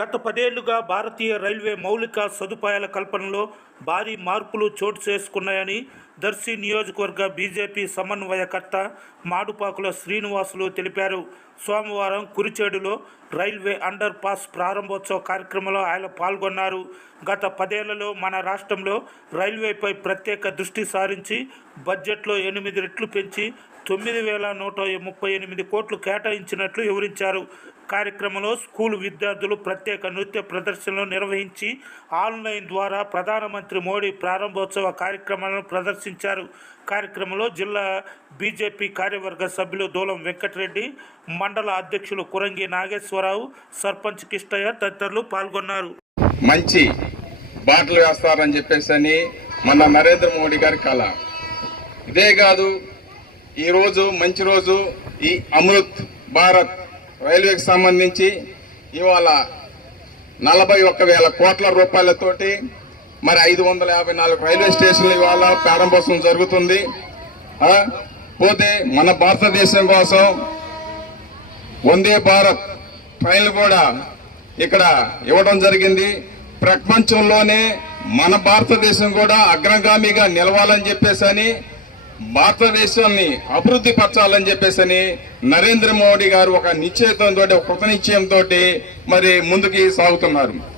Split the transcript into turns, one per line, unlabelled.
గత పదేళ్ళుగా భారతీయ రైల్వే మౌలిక సదుపాయాల కల్పనలో భారీ మార్పులు చోటు చేసుకున్నాయని దర్శి నియోజకవర్గ బీజేపీ సమన్వయకర్త మాడుపాకుల శ్రీనివాసులు తెలిపారు. సోమవారం కురిచేడులో రైల్వే అండర్ పాస్ ప్రారంభోత్సవ కార్యక్రమంలో ఆయన పాల్గొన్నారు. గత పదేళ్ళలో మన రాష్ట్రంలో రైల్వేపై ప్రత్యేక దృష్టి సారించి బడ్జెట్లో ఎనిమిది రెట్లు పెంచి తొమ్మిది వేల నూట ముప్పై ఎనిమిది కోట్లు కేటాయించినట్లు వివరించారు. కార్యక్రమంలో స్కూల్ విద్యార్థులు ప్రత్యేక నృత్య ప్రదర్శనలు నిర్వహించి ఆన్లైన్ ద్వారా ప్రధానమంత్రి మోడీ ప్రారంభోత్సవ కార్యక్రమాలను ప్రదర్శించారు. కార్యక్రమంలో జిల్లా బీజేపీ కార్యవర్గ సభ్యులు దూలం వెంకటరెడ్డి మండల అధ్యక్షులు కురంగి నాగేశ్వరరావు సర్పంచ్ కిష్టయ్య తదితరులు పాల్గొన్నారు.
మంచి బాటలు వేస్తారని చెప్పేసి అని మన నరేంద్ర మోడీ గారి కళ. ఇదే కాదు ఈరోజు మంచి రోజు ఈ అమృత్ భారత్ రైల్వేకి సంబంధించి ఇవాళ నలభై ఒక్క వేల కోట్ల రూపాయలతోటి మరి ఐదు వందల యాభై నాలుగు రైల్వే స్టేషన్లు ఇవాళ ప్రారంభోత్సవం జరుగుతుంది. పోతే మన భారతదేశం కోసం వందే భారత్ ట్రైన్లు కూడా ఇక్కడ ఇవ్వడం జరిగింది. ప్రపంచంలోనే మన భారతదేశం కూడా అగ్రగామిగా నిలవాలని చెప్పేసి భారతదేశాన్ని అభివృద్ధి పరచాలని చెప్పేసి అని నరేంద్ర మోడీ గారు ఒక నిశ్చయంతో ఒక కృత నిశ్చయంతో మరి ముందుకి సాగుతున్నారు.